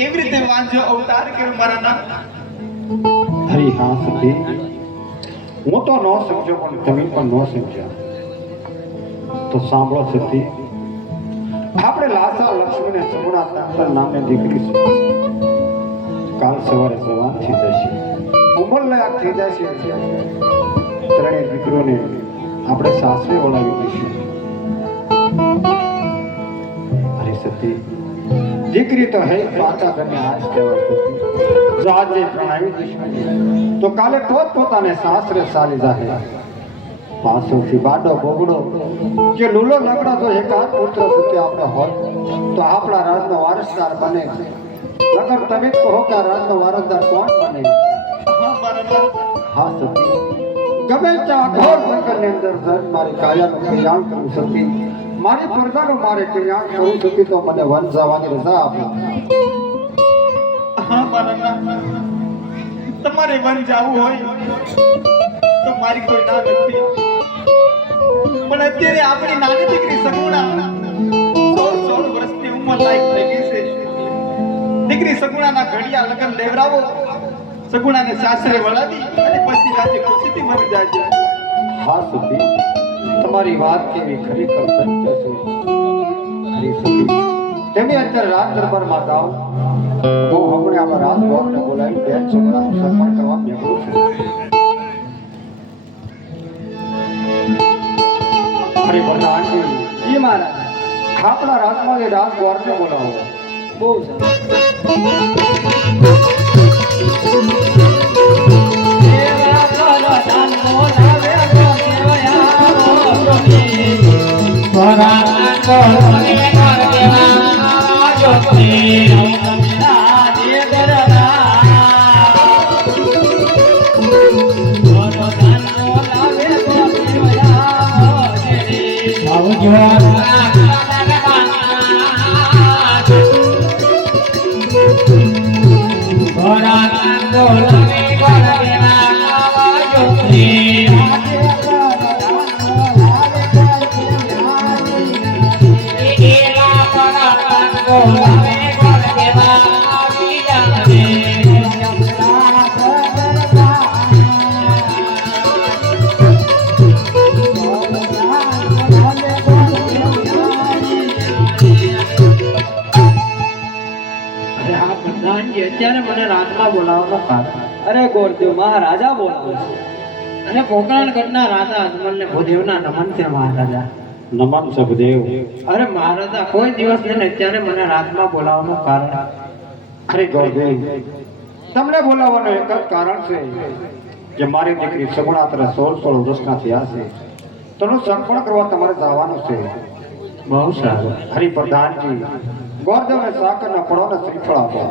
કેવી રીતે વાંજો અવતાર કર્યો મારા નામ? હરી હા સતી, હું તો ન સમજો પણ તમે પણ ન સમજ્યા. તો સાંભળો સતી, આપણે લાસા લક્ષ્મીને સગુણા તાંતર નામે દીકરી છે. કાલ સવારે જવાન થઈ જશે, ઉંમરલાયક થઈ જશે. ત્રણેય દીકરીઓને આપણે સાસરે વળાવી દઈશું. હરી સતી, દીકરી તો હે પાકા ઘરને આજ કહેવાય સતી. જો આજે પ્રણાવી દઈશું તો કાલે પોતાને સાસરે ચાલી જાય. પાછળથી બાડો બોગડો કે લૂલો લગડા જો એકાદ પુત્ર સતી આપણે હોય તો આપણા રાજનો વારસદાર બને. નગર તમે કહો કે આ રાજનો વારસદાર કોણ બને? હા સતી, ગમે ત્યાં ઘોર જંગલની અંદર જન મારી કાયાનું કલ્યાણ કરું સતી, મારી પ્રજાનું મારે કલ્યાણ કરું સતી, તો મને વન જવાની રજા આપો. હા મારા, તમારે વન જવું હોય તો મારી કોઈ ના નથી. પણ અત્યારે આપણી નાની દીકરી સગુણા 16 વર્ષની ઉંમર લાયક થઈ ગઈ છે. દીકરી સગુણાના ઘડિયા લગ્ન લેવરાવો, સગુણાને સાસરે વળાવી અને પછી રાજ્ય ખુશીથી મરી જાય. હા સતી, તમારી વાત કેવી ખરેખર સત્ય છે. હરી સતી, તેની અત્યારે રાજ દરબારમાં જાઓ હું હમણાં આપણા રાજગોરને બોલાવી બેન છોકરાનું સન્માન કરવા નીકળું છું. અરે પ્રધાનજી જી મહારાજ. આપણા રાજમાં એ રાજગોરને બોલાવો. બહુ સારું. અત્યારે મને રાતમાં બોલાવવાનું કારણ અરે ગોરદેવ મહારાજા બોલાવે છે. અને પોકરણગઢના રાજા અજમલને ભૂદેવના નમન છે મહારાજા. નમન સબદેવ. અરે મહારાજા કોઈ દિવસ નહીં, અત્યારે મને રાતમાં બોલાવવાનું કારણ અરે ગોરદેવ તમને બોલાવવાનું એક જ કારણ છે કે મારી દીકરી સગુણાત્રા 16 વર્ષના થયા છે તેનું સંપર્ક કરવા તમારે જવાનું છે. બહુ સારું. હરિ પ્રધાનજી ગોરદેવને સાકરના પડોને શ્રીફળ આપો.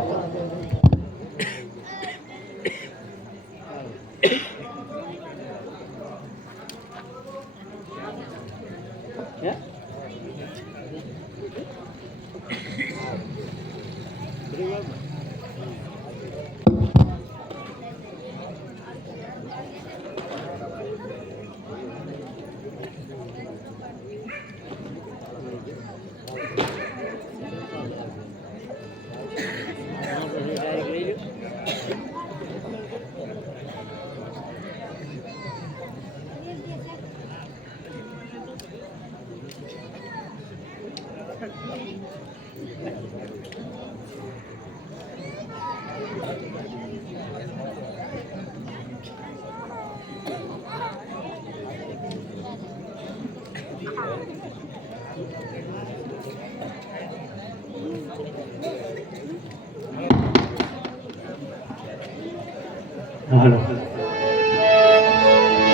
હાલો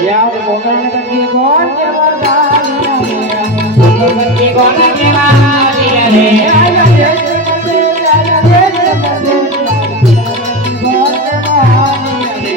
યાદ પોકરણગઢની ગોળ કેવળદારી પોકરણગઢની ગોળ કેવળદારી રે આયા જય જગતે આયા જય જગતે ગોળ કેવળદારી રે.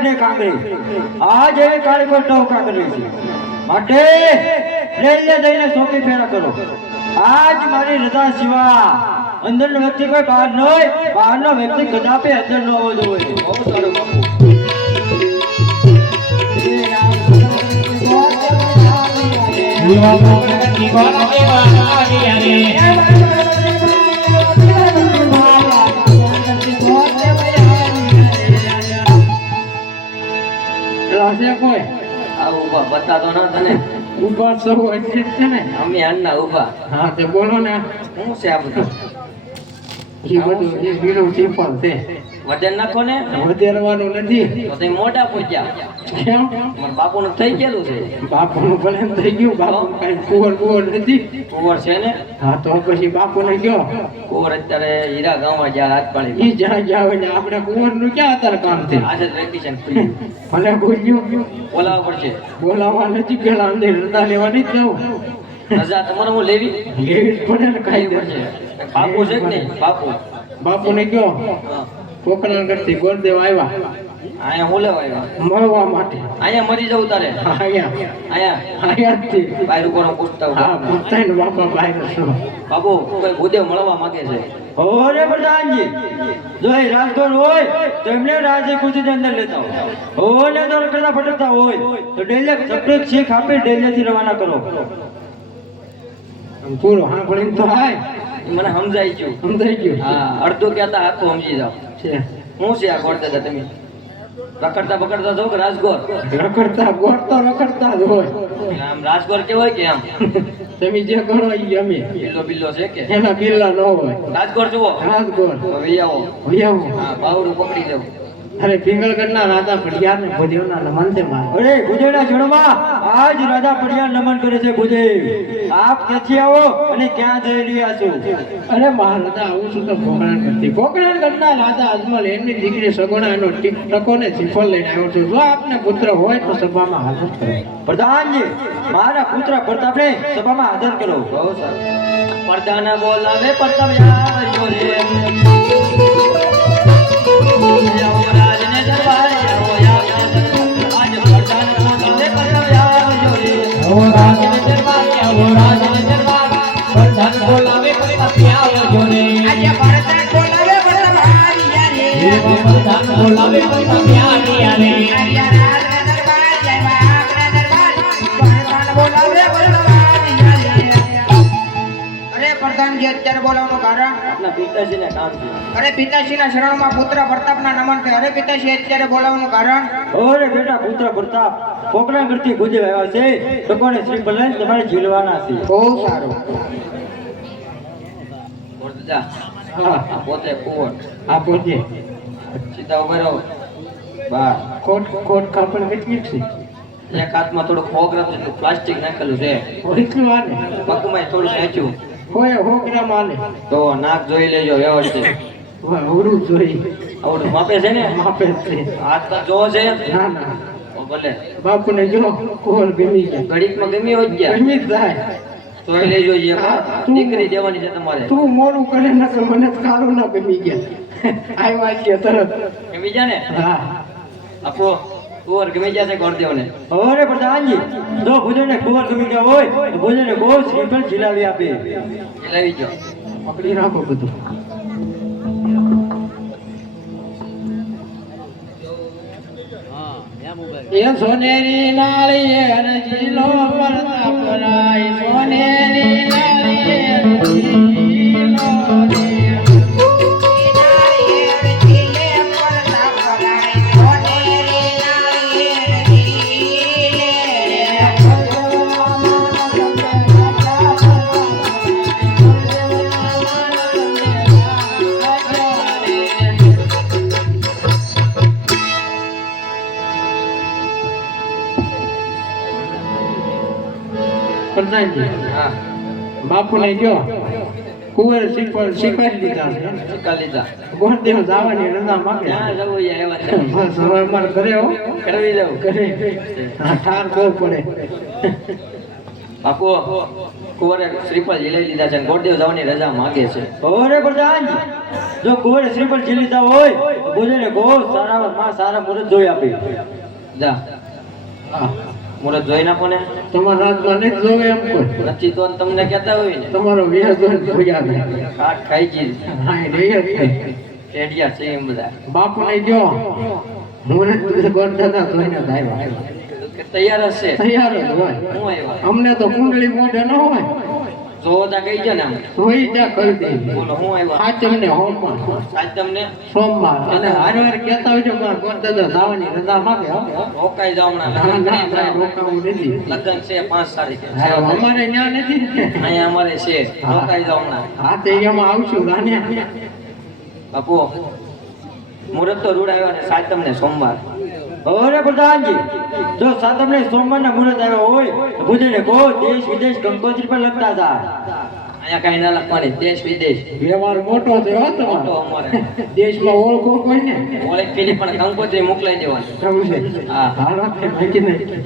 ઘટને કાંગરી આજ એવી કાળી પર ટોકા કરી છે માટે રેલવે દઈને સોંપી ફેરા કરો આજ મારી રજા સિવા અંદરનો વ્યક્તિ કોઈ બહાર ન હોય બહારનો વ્યક્તિ કદાપી અંદર ન આવવો જોઈએ બહુ સારું બાપુ કોઈ આ ઉભા બતાતો ના તને ઉભા સૌ એટલે છે ને અમે અન્ના ઉભા હા તે બોલો ને શું છે આ બધું એ બધું એ બીડું સિમ્પલ છે વજન નાખો ને વધારવાનું નથી તો તે મોટા પૂજ્યા કેમ મારા બાપુનું થઈ ગયેલું છે બાપુનું ભલે એમ થઈ ગયું બાપુ કઈ કુંવર નથી કુંવર છે ને હા તો પછી બાપુને ગયો કુંવર અત્યારે હીરા ગામમાં જ્યાં હાથ પાડી ઈ જ્યાં ગયા હોય ને આપણે કુંવર નું ક્યાં અત્યારે કામ છે આજે જ વેકેશન ખુલ્યું ભલે બોલ્યું બોલાવવા પડશે બોલાવવા નથી પેલા અંદર રજા લેવાની જ જવું રજા તમારે હું લેવી લેવી જ પડે ને કઈ પડશે બાપુ છે કે નહીં બાપુ બાપુને ગયો હા. પોકરણ કરતી ગોરદેવ આવ્યા અહીંયા હું લેવા આવ્યા મળવા માટે અહીંયા મરી જવું તારે અહીંયા અહીંયા જ થી બહાર ઉપર પૂછતા હા હું પૂછતા ને બાપા બહાર છો બાપુ કોઈ ભૂદેવ મળવા માંગે છે ઓરે પ્રધાનજી જો એ રાજગોર હોય તો એમને રાજે કુચી અંદર લેતા હોય ઓને તો કરતા ફટકતા હોય તો ડેલે સપ્રેક શીખ આપી ડેલે થી રવાના કરો પૂરો હા પણ તો હાય ઈ મને સમજાઈ ગયું સમજાઈ ગયું હા અડધું કહેતા આખું સમજી જાઓ છે હું છે આ ગોળતા હતા તમે રખડતા પકડતા છો કે રાજગોર રખડતા ગોળ તો રખડતા જ હોય આમ રાજગોર કેવાય કે આમ તમે જે કરો ઈ અમે બિલ્લો બિલ્લો છે કે એના બિલ્લા ન હોય રાજગોર જુઓ રાજગોર હવે આવો ભૈયા હા બાવડું પકડી દેવું અરે પિંગલગઢના રાજા પડિયાર ને ભુદેવના નમન છે અરે ભુદેવના જણમાં આજ રાજા પડિયાર નમન કરે છે ભુદેવ આપ ક્યાંથી આવો અને ક્યાં જઈ રહ્યા છો અરે મહારાજા આવું છું તો પોકરણગઢના રાજા અજમલ એમની દીકરી સગુણા એનો ટકો ને સિફળ લઈને આવ્યો છું જો આપને પુત્ર હોય તો સભામાં હાજર કરો પ્રધાનજી મારા પુત્ર પ્રતાપને સભામાં હાજર કરો બહુ સારું પડદાના બોલાવે પ્રતાપ આવ્યો રે આવો રાજને દરબાર આવો આજ પડદાના બોલાવે પ્રતાપ આવ્યો રે આવો રાજને દરબાર આવો રાજને દરબાર પડદાન બોલાવે પ્રતાપ આવ્યો રે આજે પડદાન બોલાવે પ્રતાપ આવ્યા રે પડદાન બોલાવે પ્રતાપ આવ્યા રે આજે રાજને દરબાર આવ્યા આપણા દરબાર પડદાન બોલાવે પ્રતાપ આવ્યા રે અરે પ્રધાનજી અત્યારે બોલાવવાનું કારણ આપના પિતાજીને કામ છે અરે પિતાશ્રીના શરણમાં પુત્ર પ્રતાપના નમન છે અરે પિતાશ્રી અત્યારે બોલાવવાનું કારણ ઓરે બેટા પુત્ર પ્રતાપ પોકરણગઢથી ભુદેવ આવ્યા છે તો કોને શ્રી બલન તમારે ઝીલવાના છે બહુ સારું વરદા હા આ પોતે કુંવર આ પોતે સીધા ઉભા રહો બાર કોટ કાપડ કેટલી છે એક હાથમાં થોડું પ્રોગ્રામ જેટલું પ્લાસ્ટિક નાખેલું છે એટલું આને પગમાં થોડું ખેંચ્યું હોય હોકરા માલે તો નાક જોઈ લેજો વ્યવસ્થિત અવરું જોઈ આવડું માપે છે ને માપે છે હાથ તો જોવો છે ના ના તો ભલે બાપુને જો કોલ ગમી ગયા ઘડીકમાં ગમી હોય ગયા ગમી જ જાય જોઈ લેજો એ તું- દીકરી દેવાની છે તમારે તું મોડું કરે ને તો મને તો કારું ના ગમી ગયા આવ્યા છે તરત ગમી જાય ને હા આપો કુંવર ગમી જશે ગોળદેવને અરે પ્રધાનજી જો ભુજને કુંવર ગમી ગયા હોય તો ભુજને બહુ શ્રીફળ ઝીલાવી આપે એ લાવી ગયો પકડી રાખો બધું એ સોનેરી નાળી અને જીલો પ્રતાપ રાય સોનેરી નાળી અને જીલો પ્રધાનજી હા બાપુને ગયો કુંવર શીખવાડી દીધા છે સિક્કા લીધા ગોરદેવ જવાની રજા માંગે ક્યાં જવું એ આવ્યા છે બસ હવે અમારે ઘરે હો કરવી દઉં ઘરે હા, ઠાર બહુ પડે બાપુ કુંવરે શ્રીફળ જીલાવી લીધા છે અને ગોળદેવ જવાની રજા માંગે છે ઓરે પ્રધાનજી જો કુંવરે શ્રીફળ ઝીલી લીધા હોય તો ભુજેને કહો સારા માં સારા મુહૂર્ત જોઈ આપી. જા મુરત જોઈ નાખો ને. તમારા રાજમાં નથી જોવે એમ કોઈ નથી તો તમને કહેતા હોય ને તમારો વિહાર જોયા નહીં. કાટ ખાઈ જી હા એ રહી જ નહીં. ટેડિયા છે એમ બધા બાપુ ને જો મુહૂર્ત ગોઠતા જોઈને જ આવ્યા. કે તૈયાર જ છે. તૈયાર જ હોય. હું આવ્યા અમને તો કુંડળી મોઢે ન હોય જોવો તા કઈ છે ને આમ જોઈ ત્યાં કરી દે. બોલો હું આવ્યા સાચમને હોમમાં સાજ તમને સોમવાર અને હારવાર કહેતા હોય છે પણ ગોઠતા જવાની રજા માંગે હો. રોકાઈ જાવ હમણાં ના લગ્ન ના કરી ના જાઓ. રોકાવું નથી. લગ્ન છે 5 તારીખે હા, અમારે ન્યા નથી ને. અહીંયા અમારે છે રોકાઈ જાવ હમણાં હા તે એમાં આવશું ગાને. બાપુ મુહૂર્ત તો રૂડાવ્યો ને સાજ તમને સોમવાર અરે પ્રધાનજી જો સાતમને સોમવારના મુહૂર્ત આવ્યો હોય તો ભુજને કહો દેશ વિદેશ કંકોત્રી પર લખતા હતા. અહીંયા કઈ ના લખવાની દેશ વિદેશ વ્યવહાર મોટો છે હો તો તમારો. અમારે દેશમાં ઓળખો કોઈ ને ઓળખ પેલી પણ કંકોત્રી મોકલાઈ દેવાની એવું છે. હા હા રાખે નાખી નાખી.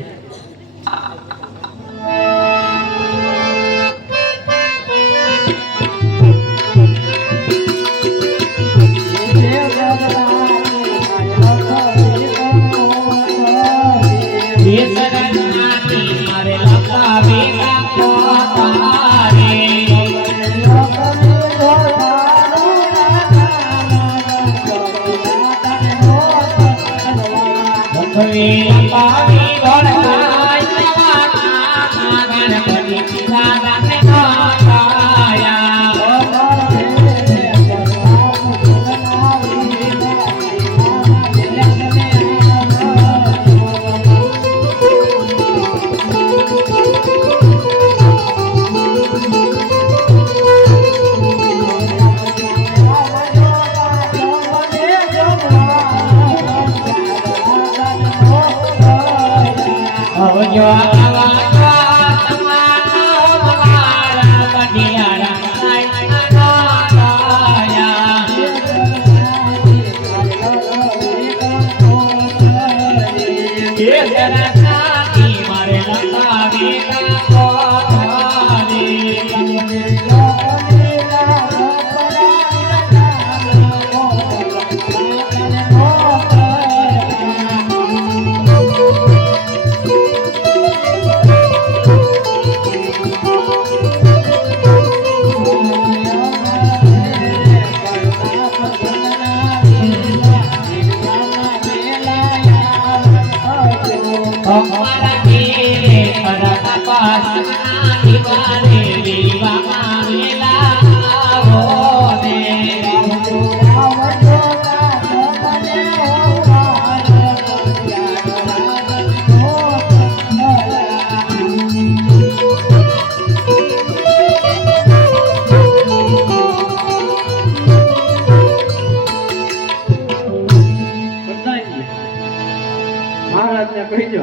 મહારાજને કહી દો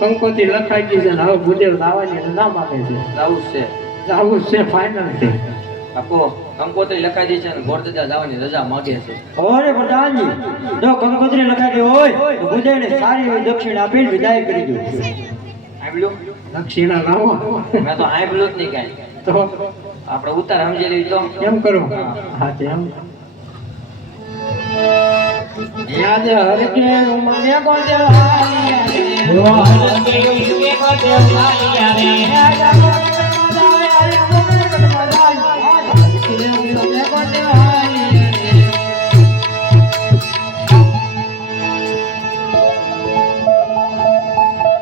કંકોત્રી લખાઈ ગઈ છે ને હવે ભુદેવ દાવાની ના માગે છે. આવું છે આવું છે ફાઇનલ છે. બાપુ કંકોત્રી લખાઈ દી છે ને ગોરધજા જવાની રજા માંગે છે અરે પ્રધાનજી જો કંકોત્રી લખાઈ હોય તો ભુદેવને સારી એવી દક્ષિણ આપીને વિદાય કરી દો. સાંભળ્યું દક્ષિણા લાવો મેં તો સાંભળ્યું જ નહીં કાંઈ તો આપણે ઉતાર સમજી લેવી તો એમ કરો. હા તેમ યાદ હરકે ઉમંગે કોતે હારી